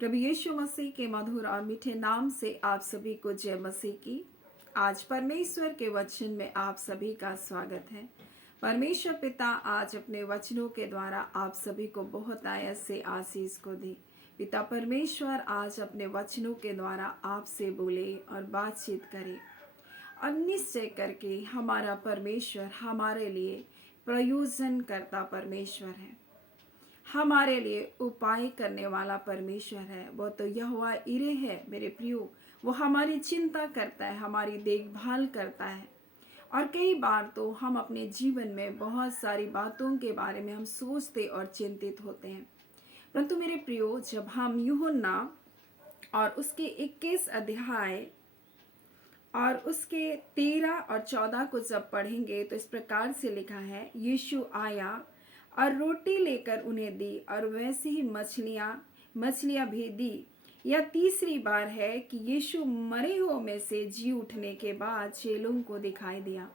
प्रभु यीशु मसीह के मधुर और मीठे नाम से आप सभी को जय मसीह की। आज परमेश्वर के वचन में आप सभी का स्वागत है। परमेश्वर पिता आज अपने वचनों के द्वारा आप सभी को बहुत आयत से आशीष को दे। पिता परमेश्वर आज अपने वचनों के द्वारा आपसे बोले और बातचीत करे और निश्चय करके हमारा परमेश्वर हमारे लिए प्रयोजन करता परमेश्वर है, हमारे लिए उपाय करने वाला परमेश्वर है। वो तो यहोवा इरे है मेरे प्रियो। वो हमारी चिंता करता है, हमारी देखभाल करता है। और कई बार तो हम अपने जीवन में बहुत सारी बातों के बारे में हम सोचते और चिंतित होते हैं, परंतु मेरे प्रियो जब हम यूहन्ना और उसके 21 अध्याय और उसके 13 और 14 को जब पढ़ेंगे तो इस प्रकार से लिखा है, यीशु आया और रोटी लेकर उन्हें दी और वैसे ही मछलियां भी दी। यह तीसरी बार है कि यीशु मरे हुओं में से जी उठने के बाद चेलों को दिखाई दिया।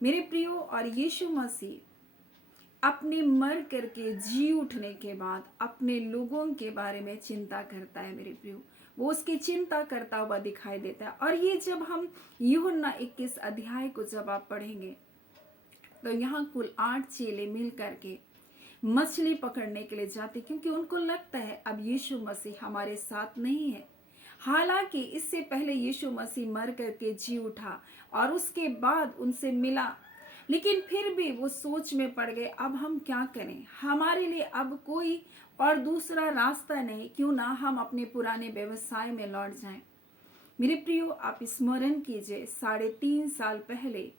मेरे प्रियो, और यीशु मसीह अपने मर करके जी उठने के बाद अपने लोगों के बारे में चिंता करता है। मेरे प्रियो, वो उसकी चिंता करता हुआ दिखाई देता है। और ये जब हम यूहन्ना 21 अध्याय को जब आप पढ़ेंगे तो यहाँ कुल 8 चेले मिल करके मछली पकड़ने के लिए जाते, क्योंकि उनको लगता है अब यीशु मसीह हमारे साथ नहीं है। हालांकि इससे पहले यीशु मसीह मर करके जी उठा और उसके बाद उनसे मिला, लेकिन फिर भी वो सोच में पड़ गए, अब हम क्या करें, हमारे लिए अब कोई और दूसरा रास्ता नहीं, क्यों ना हम अपने पुराने व्यवसाय में लौट जाएं। मेरे प्रियो, आप स्मरण कीजिए 3.5 साल पहले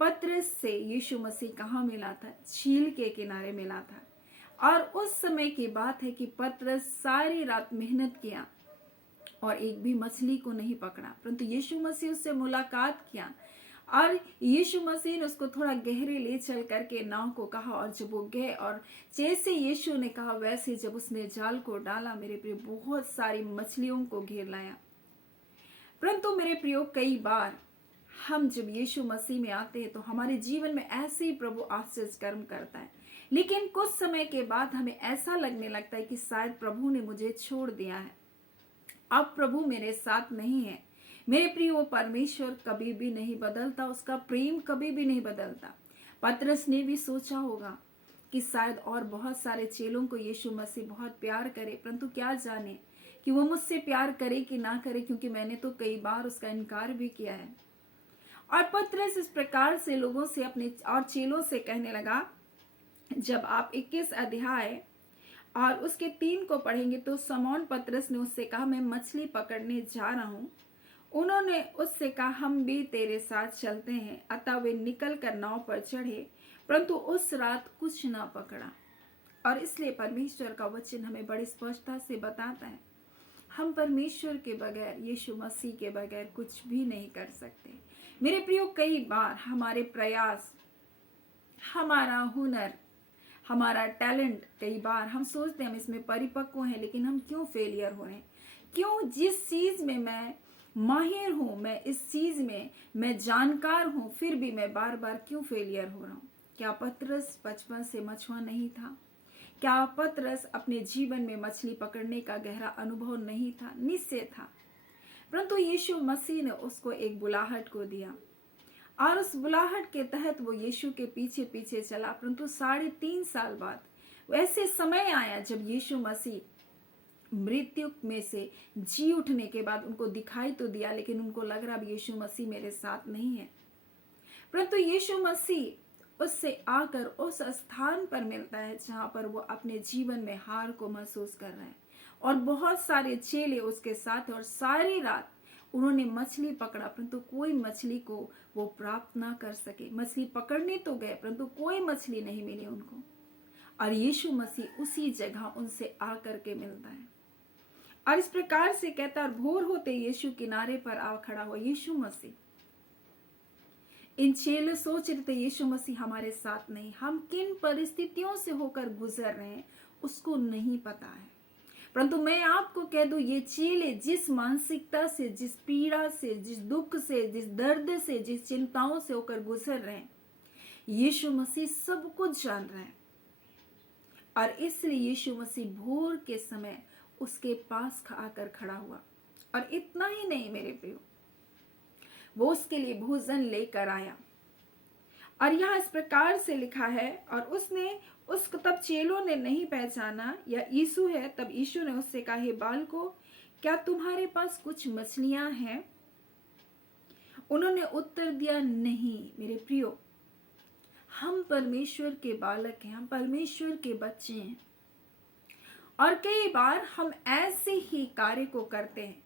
पतरस से यीशु मसीह कहाँ मिला था? झील के किनारे मिला था। और उस समय की बात है कि पतरस सारी रात मेहनत किया और एक भी मछली को नहीं पकड़ा, परंतु यीशु मसीह उससे मुलाकात किया और यीशु मसीह ने उसको थोड़ा गहरे ले चल करके नाव को कहा, और जब वो गए और जैसे यीशु ने कहा वैसे जब उसने जाल को डाला, मेरे प्रियो, बहुत सारी मछलियों को घेर लाया। परंतु मेरे प्रियो, कई बार हम जब यीशु मसीह में आते हैं तो हमारे जीवन में ऐसे ही प्रभु आश्चर्य कर्म करता है, लेकिन कुछ समय के बाद हमें ऐसा लगने लगता है कि शायद प्रभु ने मुझे छोड़ दिया है, अब प्रभु मेरे साथ नहीं है। मेरे प्रियो, परमेश्वर कभी भी नहीं बदलता, उसका प्रेम कभी भी नहीं बदलता। पतरस ने भी सोचा होगा कि शायद और बहुत सारे चेलों को यीशु मसीह बहुत प्यार करे, परंतु क्या जाने कि वो मुझसे प्यार करे कि ना करे, क्योंकि मैंने तो कई बार उसका इनकार भी किया है। और पतरस इस प्रकार से लोगों से अपने और चेलों से कहने लगा। जब आप 21 अध्याय और उसके 3 को पढ़ेंगे तो समौन पतरस ने उससे कहा, मैं मछली पकड़ने जा रहा हूं। उन्होंने उससे कहा, हम भी तेरे साथ चलते हैं। अतः वे निकल कर नाव पर चढ़े, परंतु उस रात कुछ ना पकड़ा। और इसलिए परमेश्वर का वचन हमें बड़ी स्पष्टता से बताता है, हम परमेश्वर के बगैर, यीशु मसीह के बगैर कुछ भी नहीं कर सकते। मेरे प्रियो, कई बार हमारे प्रयास, हमारा हुनर, हमारा टैलेंट, कई बार हम सोचते हैं हम इसमें परिपक्व हैं, लेकिन हम क्यों फेलियर हो रहे हैं? क्यों? जिस चीज में मैं माहिर हूं, मैं इस चीज में मैं जानकार हूं, फिर भी मैं बार बार क्यों फेलियर हो रहा हूं? क्या पतरस बचपन से मछुआ नहीं था? क्या पतरस अपने जीवन में मछली पकड़ने का गहरा अनुभव नहीं था? निश्चय था। परंतु यीशु मसीह ने उसको एक बुलाहट को दिया और उस बुलाहट के तहत वो यीशु के पीछे पीछे चला। परंतु 3.5 साल बाद ऐसे समय आया जब यीशु मसीह मृत्यु में से जी उठने के बाद उनको दिखाई तो दिया, लेकिन उनको लग रहा अब यीशु मसीह मेरे साथ नहीं है। परंतु यीशु मसीह उससे आकर उस स्थान पर मिलता है जहां पर वो अपने जीवन में हार को महसूस कर रहा है, और बहुत सारे चेले उसके साथ, और सारी रात उन्होंने मछली पकड़ा, परंतु कोई मछली को वो प्राप्त ना कर सके। मछली पकड़ने तो गए, परंतु कोई मछली नहीं मिली उनको। और यीशु मसीह उसी जगह उनसे आकर के मिलता है और इस प्रकार से कहता है, और भोर होते यीशु किनारे पर आ खड़ा हुआ। यीशु मसीह, इन चेले सोच रहे थे यीशु मसीह हमारे साथ नहीं, हम किन परिस्थितियों से होकर गुजर रहे हैं उसको नहीं पता है। परंतु मैं आपको कह दूं, ये चेले जिस मानसिकता से, जिस पीड़ा से, जिस दुख से, जिस दर्द से, जिस चिंताओं से होकर गुजर रहे हैं, यीशु मसीह सब कुछ जान रहे हैं। और इसलिए यीशु मसीह भोर के समय उसके पास आकर खड़ा हुआ। और इतना ही नहीं मेरे प्रियो, वो उसके लिए भोजन लेकर आया। और यहाँ इस प्रकार से लिखा है, और उसने उसको तब चेलों ने नहीं पहचाना यह यीशु है। तब यीशु ने उससे कहा, हे बालकों, क्या तुम्हारे पास कुछ मछलियां हैं? उन्होंने उत्तर दिया, नहीं। मेरे प्रियो, हम परमेश्वर के बालक हैं, हम परमेश्वर के बच्चे हैं, और कई बार हम ऐसे ही कार्य को करते हैं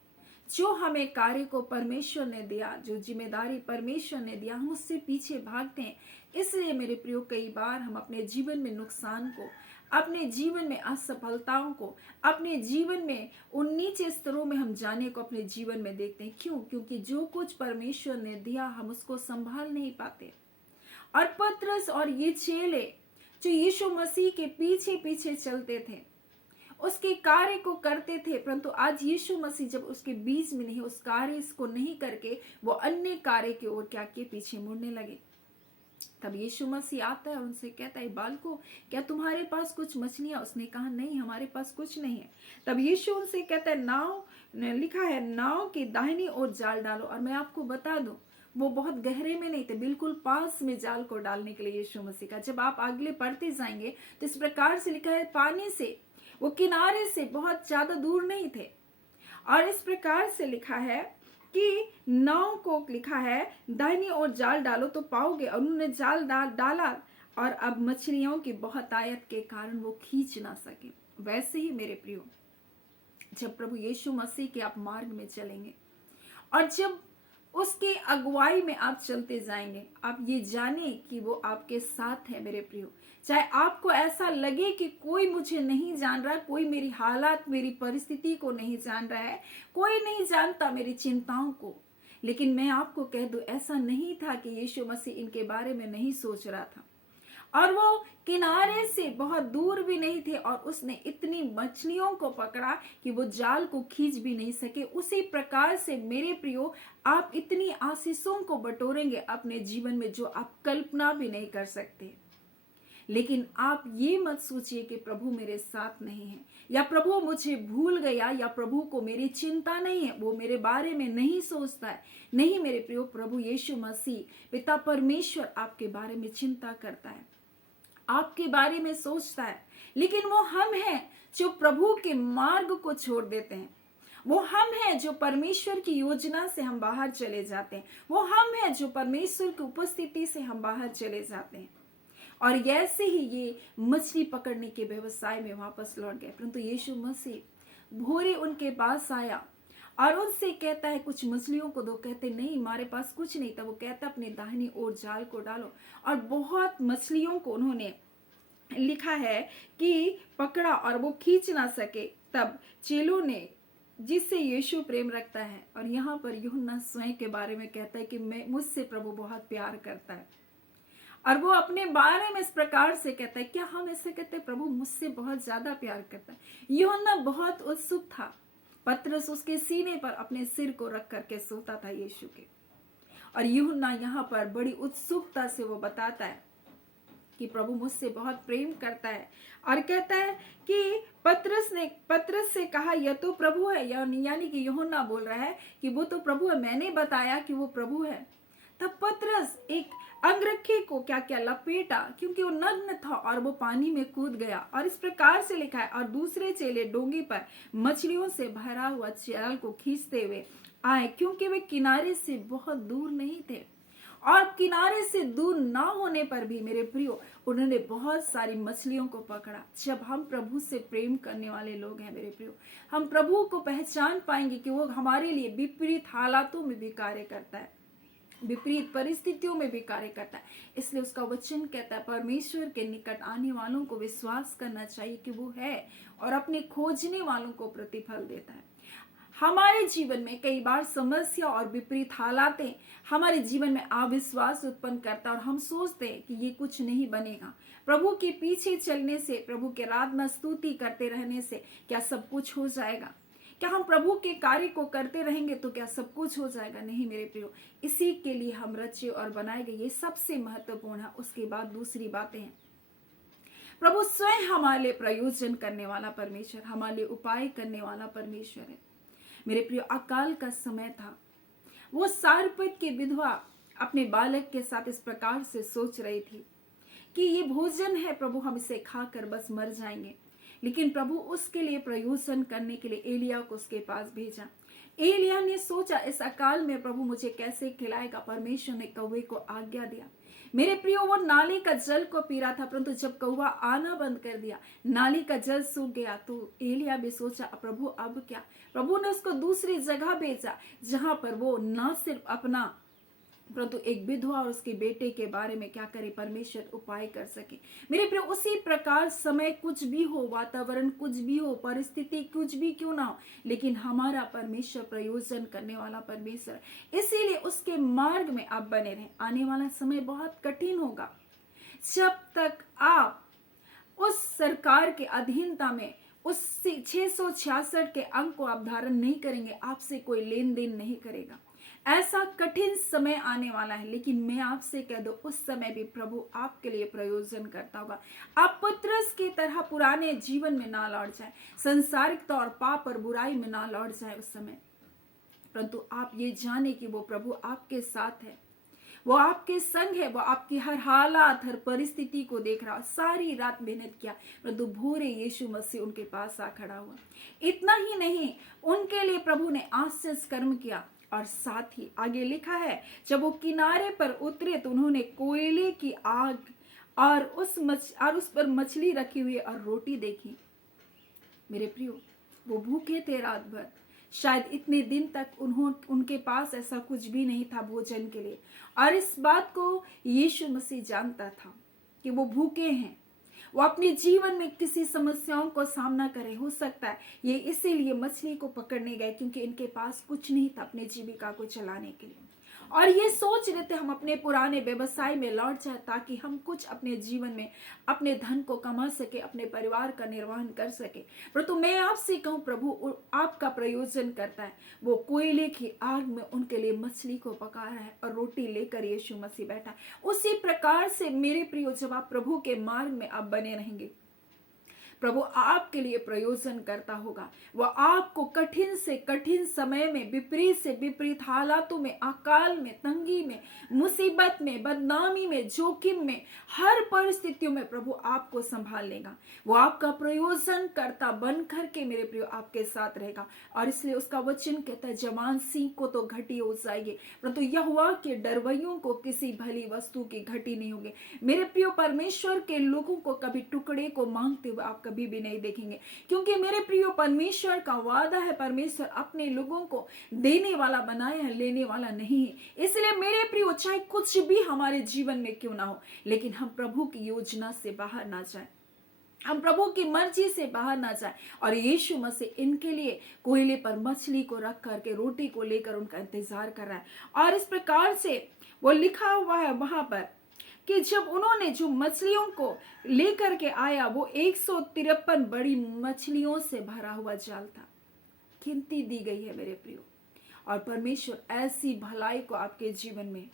जो हमें कार्य को परमेश्वर ने दिया, जो जिम्मेदारी परमेश्वर ने दिया, हम उससे पीछे भागते हैं। इसलिए मेरे प्रियो, कई बार हम अपने जीवन में नुकसान को, अपने जीवन में असफलताओं को, अपने जीवन में उन नीचे स्तरों में हम जाने को अपने जीवन में देखते हैं। क्यों? क्योंकि जो कुछ परमेश्वर ने दिया हम उसको संभाल नहीं पाते। और पतरस और ये चेले जो यीशु मसीह के पीछे पीछे चलते थे, उसके कार्य को करते थे, परंतु आज यीशु मसीह जब उसके बीच में नहीं, उस कार्य को नहीं करके वो अन्य कार्य की ओर क्या के पीछे मुड़ने लगे। तब यीशु मसीह आता है और उनसे कहता है, बालकों, क्या तुम्हारे पास कुछ मछलियां? उसने कहा, नहीं, हमारे पास कुछ नहीं है। तब यीशु उनसे कहता है, नाव, लिखा है, नाव की दाहिनी ओर जाल डालो। और मैं आपको बता दूं, वो बहुत गहरे में नहीं थे, बिल्कुल पास में जाल को डालने के लिए यीशु मसीह का। जब आप अगले पढ़ते जाएंगे तो इस प्रकार से लिखा है, पानी से, वो किनारे से बहुत ज्यादा दूर नहीं थे। और इस प्रकार से लिखा है कि नाव को, लिखा है, दाहिनी ओर जाल डालो तो पाओगे। और उन्होंने जाल डाला, और अब मछलियों की बहुत आयत के कारण वो खींच ना सके। वैसे ही मेरे प्रियो, जब प्रभु यीशु मसीह के आप मार्ग में चलेंगे और जब उसके अगुवाई में आप चलते जाएंगे, आप ये जाने कि वो आपके साथ है। मेरे प्रियो, चाहे आपको ऐसा लगे कि कोई मुझे नहीं जान रहा, कोई मेरी हालात, मेरी परिस्थिति को नहीं जान रहा है, कोई नहीं जानता मेरी चिंताओं को, लेकिन मैं आपको कह दूं, ऐसा नहीं था कि यीशु मसीह इनके बारे में नहीं सोच रहा था। और वो किनारे से बहुत दूर भी नहीं थे, और उसने इतनी मछलियों को पकड़ा कि वो जाल को खींच भी नहीं सके। उसी प्रकार से मेरे प्रियो, आप इतनी आशीषों को बटोरेंगे अपने जीवन में जो आप कल्पना भी नहीं कर सकते। लेकिन आप ये मत सोचिए कि प्रभु मेरे साथ नहीं है, या प्रभु मुझे भूल गया, या प्रभु को मेरी चिंता नहीं है, वो मेरे बारे में नहीं सोचता है। नहीं मेरे प्रियो, प्रभु यीशु मसीह, पिता परमेश्वर आपके बारे में चिंता करता है, आपके बारे में सोचता है। लेकिन वो हम हैं जो प्रभु के मार्ग को छोड़ देते हैं। वो हम हैं जो परमेश्वर की योजना से हम बाहर चले जाते हैं। वो हम हैं जो परमेश्वर की उपस्थिति से हम बाहर चले जाते हैं। और ऐसे ही ये मछली पकड़ने के व्यवसाय में वापस लौट गए। परंतु यीशु मसीह भोरे उनके पास आया और उनसे कहता है, कुछ मछलियों को दो। कहते, नहीं, हमारे पास कुछ नहीं था। वो कहता, अपने दाहिनी ओर जाल को डालो। और बहुत मछलियों को उन्होंने, लिखा है कि पकड़ा, और वो खींच ना सके। तब चेलों ने, जिससे यीशु प्रेम रखता है, और यहाँ पर यूहन्ना स्वयं के बारे में कहता है कि मुझसे प्रभु बहुत प्यार करता है। और वो अपने बारे में इस प्रकार से कहता है, क्या हम ऐसे कहते हैं, प्रभु मुझसे बहुत ज्यादा प्यार करता है? यूहन्ना बहुत उत्सुक था। पतरस उसके सीने पर अपने सिर को रख करके सोता था यीशु के। और यूहन्ना यहाँ पर बड़ी उत्सुकता से वो बताता है कि प्रभु मुझसे बहुत प्रेम करता है। और कहता है कि पतरस से कहा, यह तो प्रभु है। यानी कि यूहन्ना बोल रहा है कि वो तो प्रभु है, मैंने बताया कि वो प्रभु है। तब पतरस एक अंगरखे को क्या लपेटा, क्योंकि वो नग्न था, और वो पानी में कूद गया। और इस प्रकार से लिखा है, और दूसरे चेले डोंगी पर मछलियों से भरा हुआ जाल को खींचते हुए आए, क्योंकि वे किनारे से बहुत दूर नहीं थे। और किनारे से दूर ना होने पर भी मेरे प्रियो, उन्होंने बहुत सारी मछलियों को पकड़ा। जब हम प्रभु से प्रेम करने वाले लोग हैं मेरे प्रियो, हम प्रभु को पहचान पाएंगे कि वो हमारे लिए विपरीत हालातों में भी कार्य करता है, विपरीत परिस्थितियों में भी कार्य करता है। इसलिए उसका वचन कहता है, परमेश्वर के निकट आने वालों को विश्वास करना चाहिए कि वो है, और अपने खोजने वालों को प्रतिफल देता है। हमारे जीवन में कई बार समस्या और विपरीत हालातें हमारे जीवन में अविश्वास उत्पन्न करता है, और हम सोचते हैं कि ये कुछ नहीं बनेगा। प्रभु के पीछे चलने से, प्रभु के आराधना स्तुति करते रहने से क्या सब कुछ हो जाएगा? क्या हम प्रभु के कार्य को करते रहेंगे तो क्या सब कुछ हो जाएगा? नहीं मेरे प्रियो, इसी के लिए हम रचे और बनाए गए, ये सबसे महत्वपूर्ण है। उसके बाद दूसरी बातें हैं। प्रभु स्वयं हमारे लिए प्रयोजन करने वाला परमेश्वर, हमारे लिए उपाय करने वाला परमेश्वर है। मेरे प्रिय, अकाल का समय था। वो सारपत की विधवा अपने बालक के साथ इस प्रकार से सोच रही थी कि ये भोजन है प्रभु, हम इसे खाकर बस मर जाएंगे। लेकिन प्रभु उसके लिए प्रयोजन करने के लिए एलिया को उसके पास भेजा। एलिया ने सोचा इस अकाल में प्रभु मुझे कैसे खिलाएगा। परमेश्वर ने कौवे को आज्ञा दिया। मेरे प्रियो, वो नाली का जल को पी रहा था, परंतु जब कौवा आना बंद कर दिया, नाली का जल सूख गया। तो एलिया भी सोचा प्रभु अब क्या। प्रभु ने उसको दूसरी जगह भेजा जहां पर वो न सिर्फ अपना परंतु एक विधवा और उसके बेटे के बारे में क्या करे, परमेश्वर उपाय कर सके। मेरे प्रिय, उसी प्रकार समय कुछ भी हो, वातावरण कुछ भी हो, परिस्थिति कुछ भी क्यों ना हो, लेकिन हमारा परमेश्वर प्रयोजन करने वाला परमेश्वर, इसीलिए उसके मार्ग में आप बने रहें। आने वाला समय बहुत कठिन होगा। जब तक आप उस सरकार के अधीनता में उस 666 के अंक को आप धारण नहीं करेंगे, आपसे कोई लेन देन नहीं करेगा। ऐसा कठिन समय आने वाला है, लेकिन मैं आपसे कह दूं उस समय भी प्रभु आपके लिए प्रयोजन करता होगा। आप पतरस की तरह पुराने जीवन में ना लौट जाए, संसारिक तौर पाप और बुराई में ना लौट जाए उस समय, परंतु आप ये जाने कि वो प्रभु आपके साथ है, वो आपके संग है, वो आपकी हर हालात हर परिस्थिति को देख रहा। सारी रात मेहनत किया, परंतु भोरे यीशु मसीह उनके पास आ खड़ा हुआ। इतना ही नहीं, उनके लिए प्रभु ने आश्चर्य कर्म किया। और साथ ही आगे लिखा है, जब वो किनारे पर उतरे तो उन्होंने कोयले की आग और उस पर मछली रखी हुई और रोटी देखी। मेरे प्रियो, वो भूखे थे रात भर। शायद इतने दिन तक उनके पास ऐसा कुछ भी नहीं था भोजन के लिए, और इस बात को यीशु मसीह जानता था कि वो भूखे हैं। वो अपने जीवन में किसी समस्याओं को सामना करे, हो सकता है ये इसीलिए मछली को पकड़ने गए क्योंकि इनके पास कुछ नहीं था अपने जीविका को चलाने के लिए। और ये सोच रहे थे हम अपने पुराने व्यवसाय में लौट जाए ताकि हम कुछ अपने जीवन में अपने धन को कमा सके, अपने परिवार का निर्वहन कर सके। परंतु मैं आपसे कहूं, प्रभु आपका प्रयोजन करता है। वो कोयले की आग में उनके लिए मछली को पका रहा है और रोटी लेकर यीशु मसीह बैठा है। उसी प्रकार से मेरे प्रियो, जब आप प्रभु के मार्ग में आप बने रहेंगे, प्रभु आपके लिए प्रयोजन करता होगा। वह आपको कठिन से कठिन समय में, विपरीत से विपरीत हालातों में, अकाल में, तंगी में, मुसीबत में, बदनामी में, जोखिम में, हर परिस्थितियों में प्रभु आपको संभाल लेगा। वो आपका प्रयोजन करता बन करके मेरे प्रियो आपके साथ रहेगा। और इसलिए उसका वचन कहता है, जवान सिंह को तो घटी हो जाएगी, परंतु यहोवा के डरवैयों को किसी भली वस्तु की घटी नहीं होगी। मेरे प्रियो, परमेश्वर के लोगों को कभी टुकड़े को मांगते हुए आप कभी भी नहीं देखेंगे, क्योंकि मेरे प्रियो परमेश्वर का वादा है, परमेश्वर अपने लोगों को देने वाला बनाया है, लेने वाला नहीं है। इसलिए मेरे प्रियो, चाहे कुछ भी हमारे जीवन में क्यों ना हो, लेकिन हम प्रभु की योजना से बाहर ना जाए, हम प्रभु की मर्जी से बाहर ना जाए। और यीशु मसीह इनके लिए कोयले पर मछली को रख करके रोटी को लेकर उनका इंतजार कर रहा है। और इस प्रकार से वो लिखा हुआ है वहां पर कि जब उन्होंने जो मछलियों को लेकर के आया, वो 153 बड़ी मछलियों से भरा हुआ जाल था। गिनती दी गई है मेरे प्रियो। और परमेश्वर ऐसी भलाई को आपके जीवन में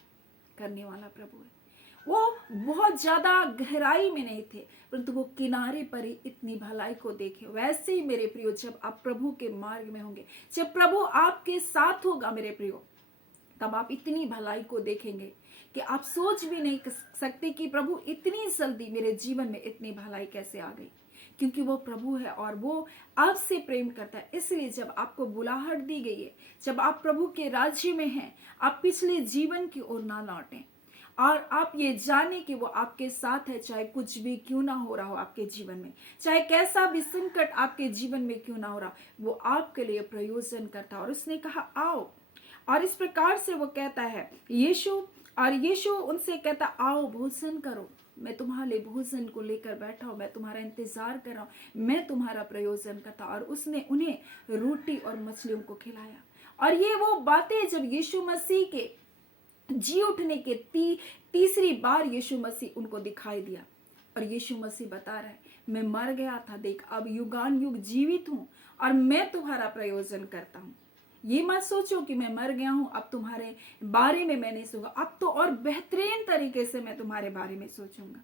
करने वाला प्रभु है। वो बहुत ज्यादा गहराई में नहीं थे, परंतु वो किनारे पर ही इतनी भलाई को देखे। वैसे ही मेरे प्रियो, जब आप प्रभु के मार्ग में होंगे, जब प्रभु आपके साथ होगा मेरे प्रियो, तब आप इतनी भलाई को देखेंगे कि आप सोच भी नहीं सकते कि प्रभु इतनी जल्दी मेरे जीवन में इतनी भलाई कैसे आ गई, क्योंकि वो प्रभु है और वो आपसे प्रेम करता है। इसलिए जब आपको बुलाहट दी गई है, जब आप प्रभु के राज्य में हैं, आप पिछले जीवन की ओर ना लौटें और आप ये जाने कि वो आपके साथ है, चाहे कुछ भी क्यों ना हो रहा हो आपके जीवन में, चाहे कैसा भी संकट आपके जीवन में क्यों ना हो रहा, वो आपके लिए प्रयोजन करता है। और उसने कहा आओ, और इस प्रकार से वो कहता है यीशु उनसे कहता, आओ भोजन करो, मैं तुम्हारे लिए भोजन को लेकर बैठा हूं, मैं तुम्हारा इंतजार कर रहा हूं, मैं तुम्हारा प्रयोजन करता। और उसने उन्हें रोटी और मछलियों को खिलाया। और ये वो बातें जब यीशु मसीह के जी उठने के तीसरी बार यीशु मसीह उनको दिखाई दिया, और यीशु मसीह बता रहा है, मैं मर गया था, देख अब युगान युग जीवित हूं और मैं तुम्हारा प्रयोजन करता हूं। ये मत सोचो कि मैं मर गया हूं, अब तुम्हारे बारे में मैं नहीं सोचूंगा, अब तो और बेहतरीन तरीके से मैं तुम्हारे बारे में सोचूंगा।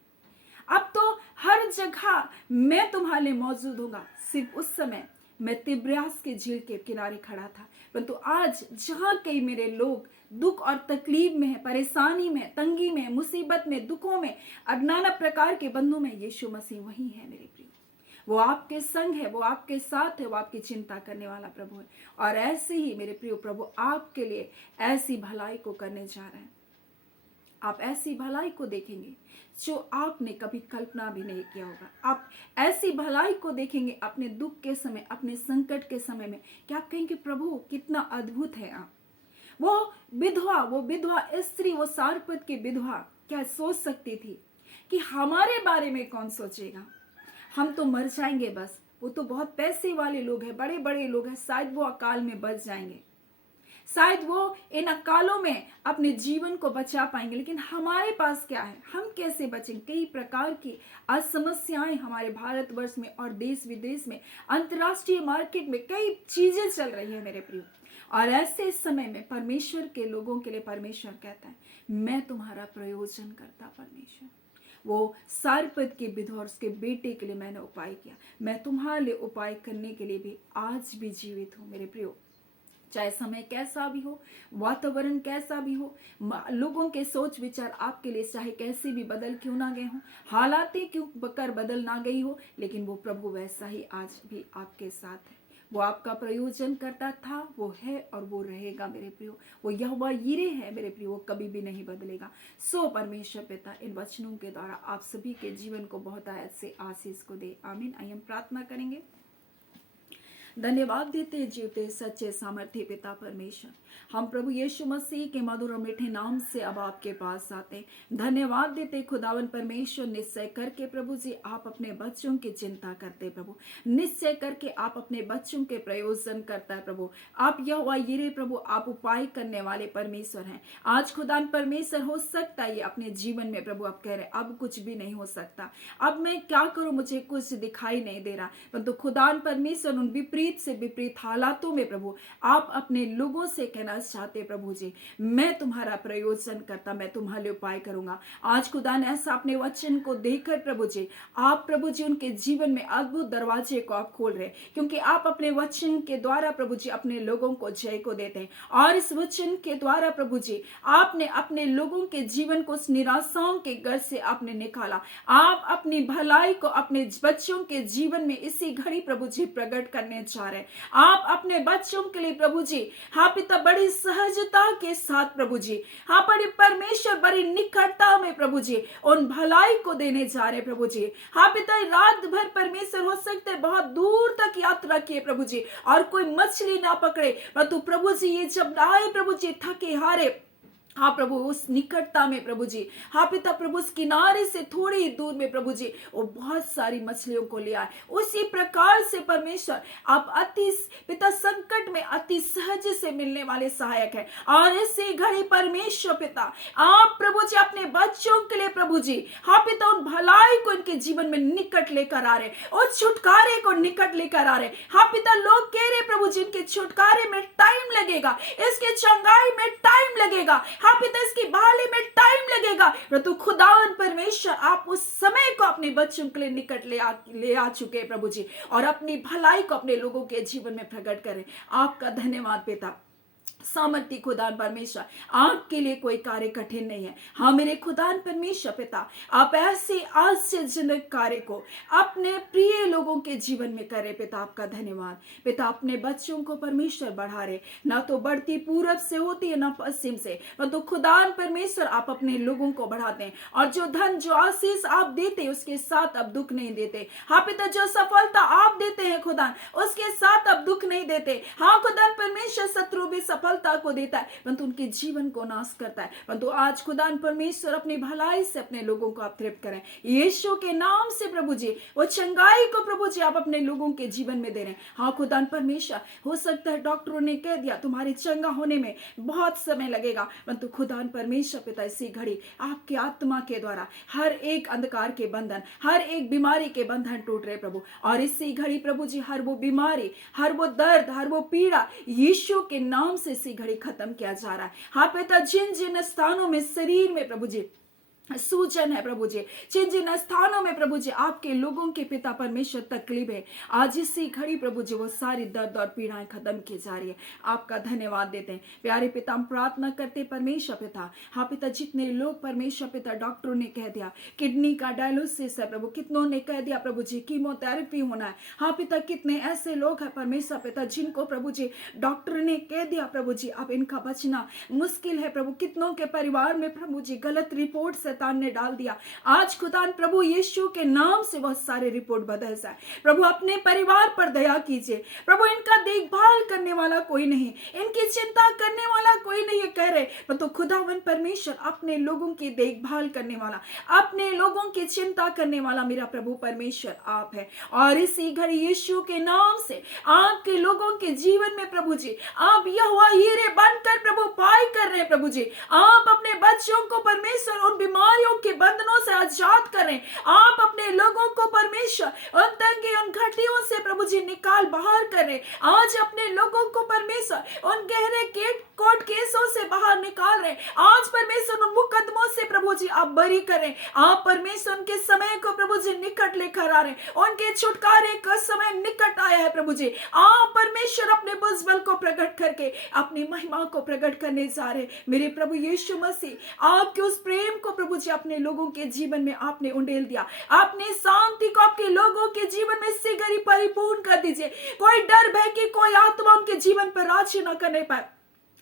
अब तो हर जगह मैं तुम्हारे लिए मौजूद हूँगा। सिर्फ उस समय मैं तिब्रियास के झील के किनारे खड़ा था, परंतु आज जहाँ कई मेरे लोग दुख और तकलीफ में है, परेशानी में, तंगी में, मुसीबत में, दुखों में और नाना प्रकार के बंधों में, यीशु मसीह वही है मेरे प्रिय। वो आपके संग है, वो आपके साथ है, वो आपकी चिंता करने वाला प्रभु है। और ऐसे ही मेरे प्रिय प्रभु आपके लिए ऐसी भलाई को करने जा रहे हैं। आप ऐसी भलाई को देखेंगे जो आपने कभी कल्पना भी नहीं किया होगा। आप ऐसी भलाई को देखेंगे अपने दुख के समय, अपने संकट के समय में, क्या आप कहेंगे प्रभु कितना अद्भुत है आप। वो विधवा स्त्री, वो सारपत की विधवा क्या सोच सकती थी कि हमारे बारे में कौन सोचेगा, हम तो मर जाएंगे बस। वो तो बहुत पैसे वाले लोग हैं, बड़े बड़े लोग हैं, शायद वो अकाल में बच जाएंगे, शायद वो इन अकालों में अपने जीवन को बचा पाएंगे, लेकिन हमारे पास क्या है, हम कैसे बचेंगे। कई प्रकार की समस्याएं हमारे भारतवर्ष में और देश विदेश में, अंतर्राष्ट्रीय मार्केट में कई चीजें चल रही है मेरे प्रिय। और ऐसे समय में परमेश्वर के लोगों के लिए परमेश्वर कहता है, मैं तुम्हारा प्रयोजन करता परमेश्वर। वो सारपत की विधवा और उसके बेटे के लिए मैंने उपाय किया, मैं तुम्हारे लिए उपाय करने के लिए भी आज भी जीवित हूं मेरे प्रियो। चाहे समय कैसा भी हो, वातावरण कैसा भी हो, लोगों के सोच विचार आपके लिए चाहे कैसे भी बदल क्यों ना गए हो, हालातें क्यों बकर बदल ना गई हो, लेकिन वो प्रभु वैसा ही आज भी आपके साथ है। वो आपका प्रयोजन करता था, वो है और वो रहेगा मेरे प्रियो। वो यहोवा यीरे है मेरे प्रियो, वो कभी भी नहीं बदलेगा। सो परमेश्वर पिता इन वचनों के द्वारा आप सभी के जीवन को बहुत ऐसे आशीष को दे। आमीन। आइए हम प्रार्थना करेंगे। धन्यवाद देते जीवते सच्चे सामर्थ्य पिता परमेश्वर, हम प्रभु यीशु मसीह के मधुर और मीठे नाम से अब आपके पास आते धन्यवाद देते खुदावन परमेश्वर। निश्चय करके प्रभु जी आप अपने बच्चों की चिंता करते प्रभु, निश्चय करके आप अपने बच्चों के प्रयोजन करता है प्रभु। आप यहोवा यीरे प्रभु, आप उपाय करने वाले परमेश्वर हैं। आज खुदान परमेश्वर हो सकता है ये अपने जीवन में प्रभु आप कह रहे अब कुछ भी नहीं हो सकता, अब मैं क्या करूं, मुझे कुछ दिखाई नहीं दे रहा, परंतु खुदान परमेश्वर उन विपरीत से विपरीत हालातों में प्रभु आप अपने लोगों से कहना चाहते प्रभु जी, मैं तुम्हारा प्रयोजन करता, मैं तुम्हारे उपाय करूंगा। आज खुदा ने ऐसा अपने वचन को देखकर प्रभु जी आप प्रभु जी उनके जीवन में अद्भुत दरवाजे को आप खोल रहे, क्योंकि आप अपने वचन के द्वारा प्रभु जी अपने लोगों को जय को देते हैं। और इस वचन के द्वारा प्रभु जी आपने अपने लोगों के जीवन को उस निराशाओं के घर से आपने निकाला। आप अपनी भलाई को अपने बच्चों के जीवन में इसी घड़ी प्रभु जी प्रकट करने चाह रहे हैं। आप अपने बच्चों के लिए प्रभु जी हाँ पिता बड़ी सहजता के साथ प्रभु जी हाँ बड़ी परमेश्वर बड़ी निकटता में प्रभु जी उन भलाई को देने जा रहे प्रभु जी। हाँ पिता रात भर परमेश्वर हो सकते हैं बहुत दूर तक यात्रा किए प्रभु जी और कोई मछली ना पकड़े, परंतु प्रभु जी ये जब आए प्रभु जी थके हारे, हाँ प्रभु उस निकटता में प्रभु जी हाँ पिता प्रभु उस किनारे से थोड़ी दूर में प्रभु जी वो बहुत सारी मछलियों को ले आए। उसी प्रकार से परमेश्वर आप अति पिता संकट में अति सहज से मिलने वाले सहायक है। और इसी घड़ी परमेश्वर पिता आप प्रभु जी अपने बच्चों के लिए प्रभु जी हाँ पिता उन भलाई को इनके जीवन में निकट लेकर आ रहे, उस छुटकारे को निकट लेकर आ रहे। हाँ पिता लोग कह रहे प्रभु जी इनके छुटकारे में टाइम लगेगा, इसके चंगाई में टाइम लगेगा, हाँ पिता इसकी बहाली में टाइम लगेगा, परंतु खुदावन परमेश्वर आप उस समय को अपने बच्चों के लिए निकट ले आ चुके हैं प्रभु जी और अपनी भलाई को अपने लोगों के जीवन में प्रकट करें। आपका धन्यवाद पिता। सामर्थ्य खुदान परमेश्वर आपके लिए कोई कार्य कठिन नहीं है। हाँ मेरे खुदान परमेश्वर पिता आप ऐसे आश्चर्यजनक कार्य को अपने प्रिय लोगों के जीवन में करें पिता। आपका धन्यवाद पिता। अपने बच्चों को परमेश्वर बढ़ा रहे, ना तो बढ़ती पूरब से होती है ना पश्चिम से, परंतु खुदान परमेश्वर आप अपने लोगों को बढ़ाते हैं। और जो धन जो आशीष आप देते उसके साथ अब दुख नहीं देते। हाँ पिता जो सफलता आप देते हैं खुदान उसके साथ अब दुख नहीं देते। हाँ खुदान परमेश्वर शत्रु भी सफलता को देता है परंतु उनके जीवन को नाश करता है, परंतु आज खुदान परमेश्वर अपनी भलाई से अपने लोगों को आप तृप्त करें यीशु के नाम से प्रभु जी। वो चंगाई को प्रभु जी आप अपने लोगों के जीवन में दे रहे हैं। हाँ खुदान परमेश्वर हो सकता है डॉक्टरों ने कह दिया तुम्हारे चंगा होने में बहुत समय लगेगा, परंतु खुदान परमेश्वर पिता इसी घड़ी आपकी आत्मा के द्वारा हर एक अंधकार के बंधन हर एक बीमारी के बंधन टूट रहे प्रभु। और इसी घड़ी प्रभु जी हर वो बीमारी हर वो दर्द हर वो पीड़ा यीशु के नाम से इसी घड़ी खत्म किया जा रहा है। हाँ पिता जिन जिन स्थानों में शरीर में प्रभु जी सूजन है प्रभु जी, जिन जिन स्थानों में प्रभु जी आपके लोगों के पिता परमेश्वर तकलीफ है, आज इसी घड़ी प्रभु जी वो सारी दर्द और पीड़ाएं खत्म की जा रही है। आपका धन्यवाद देते हैं प्यारे पिता। हम प्रार्थना करते परमेश्वर पिता, हाँ पिता, जितने लोग परमेश्वर पिता डॉक्टरों ने कह दिया किडनी का डायलिसिस है प्रभु, कितनों ने कह दिया प्रभु जी कीमोथेरेपी होना है, हाँ पिता, कितने ऐसे लोग हैं परमेश्वर पिता जिनको प्रभु जी डॉक्टर ने कह दिया प्रभु जी अब इनका बचना मुश्किल है प्रभु, कितनों के परिवार में प्रभु जी गलत रिपोर्ट शैतान ने डाल दिया। आज खुदान प्रभु यीशु के नाम से बहुत सारे रिपोर्ट बदल जाए प्रभु, अपने परिवार पर दया कीजिए प्रभु, इनका देखभाल करने वाला कोई नहीं, इनकी चिंता करने वाला कोई नहीं कह रहे, परंतु खुदावन परमेश्वर अपने लोगों की देखभाल करने वाला, अपने लोगों की चिंता करने वाला मेरा प्रभु परमेश्वर आप है। और इसी घड़ी यीशु के नाम से आपके लोगों के जीवन में प्रभु जी आप यहोवा हीरे बनकर प्रभु पाई कर रहे हैं प्रभु जी, आप अपने बच्चों को परमेश्वर उन बीमारियों के बंधनों से आजाद कर रहे हैं, आप अपने लोगों को परमेश्वर उन तंगे उन घटियों से प्रभु जी निकाल बाहर कर रहे हैं, आज अपने लोगों को परमेश्वर उन गहरे कोर्ट केसों से बाहर निकाल रहे हैं, आज परमेश्वर उन मुकदमों से प्रभु जी आप बरी करें, आप परमेश्वर उनके समय को प्रभु जी निकट लेकर आ रहे हैं, उनके छुटकारे का समय निकट आया है प्रभु जी, आप परमेश्वर अपने बुजबल को प्रकट करके अपनी महिमा को प्रकट करने जा रहे मेरे प्रभु यीशु मसीह, आपके उस प्रेम को प्रभु जी अपने लोगों के जीवन में आपने उंडेल दिया, आपने शांति को आपके लोगों के जीवन में शीघ्र परिपूर्ण कर दीजिए, कोई डर भय की कोई आत्मा उनके जीवन पर राज्य न करने पाए,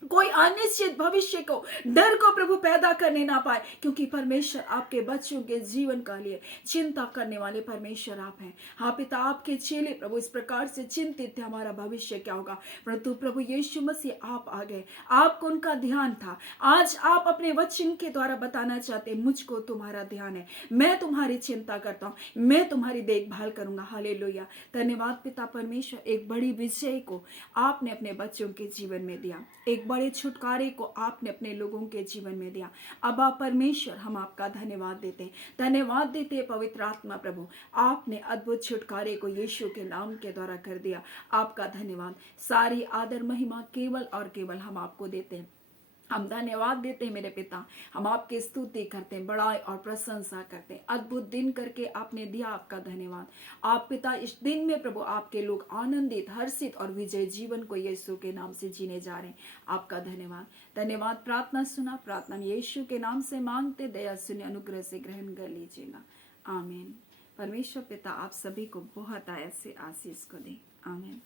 कोई अनिश्चित भविष्य को डर को प्रभु पैदा करने ना पाए, क्योंकि परमेश्वर आपके बच्चों के जीवन का लिए चिंता करने वाले परमेश्वर आप हैं। हाँ पिता, आपके चेले प्रभु इस प्रकार से चिंतित थे हमारा भविष्य क्या होगा, परंतु प्रभु यीशु मसीह आप आ गए, आपको उनका ध्यान था, आज आप अपने वचन के द्वारा बताना चाहते मुझको तुम्हारा ध्यान है, मैं तुम्हारी चिंता करता हूँ, मैं तुम्हारी देखभाल करूंगा। हालेलुया, धन्यवाद पिता परमेश्वर, एक बड़ी विजय को आपने अपने बच्चों के जीवन में दिया, एक बड़े छुटकारे को आपने अपने लोगों के जीवन में दिया। अब आप परमेश्वर हम आपका धन्यवाद देते हैं, धन्यवाद देते हैं पवित्र आत्मा प्रभु, आपने अद्भुत छुटकारे को यीशु के नाम के द्वारा कर दिया, आपका धन्यवाद। सारी आदर महिमा केवल और केवल हम आपको देते हैं, हम धन्यवाद देते हैं मेरे पिता, हम आपकी स्तुति करते हैं, बड़ाई और प्रशंसा करते हैं, अद्भुत दिन करके आपने दिया, आपका धन्यवाद। आप पिता इस दिन में प्रभु आपके लोग आनंदित हर्षित और विजय जीवन को यीशु के नाम से जीने जा रहे हैं, आपका धन्यवाद। धन्यवाद, प्रार्थना सुना, प्रार्थना यीशु के नाम से मांगते, दया सुने, अनुग्रह से ग्रहण कर लीजिएगा, आमीन। परमेश्वर पिता आप सभी को बहुत आयत से आशीष को दे, आमीन।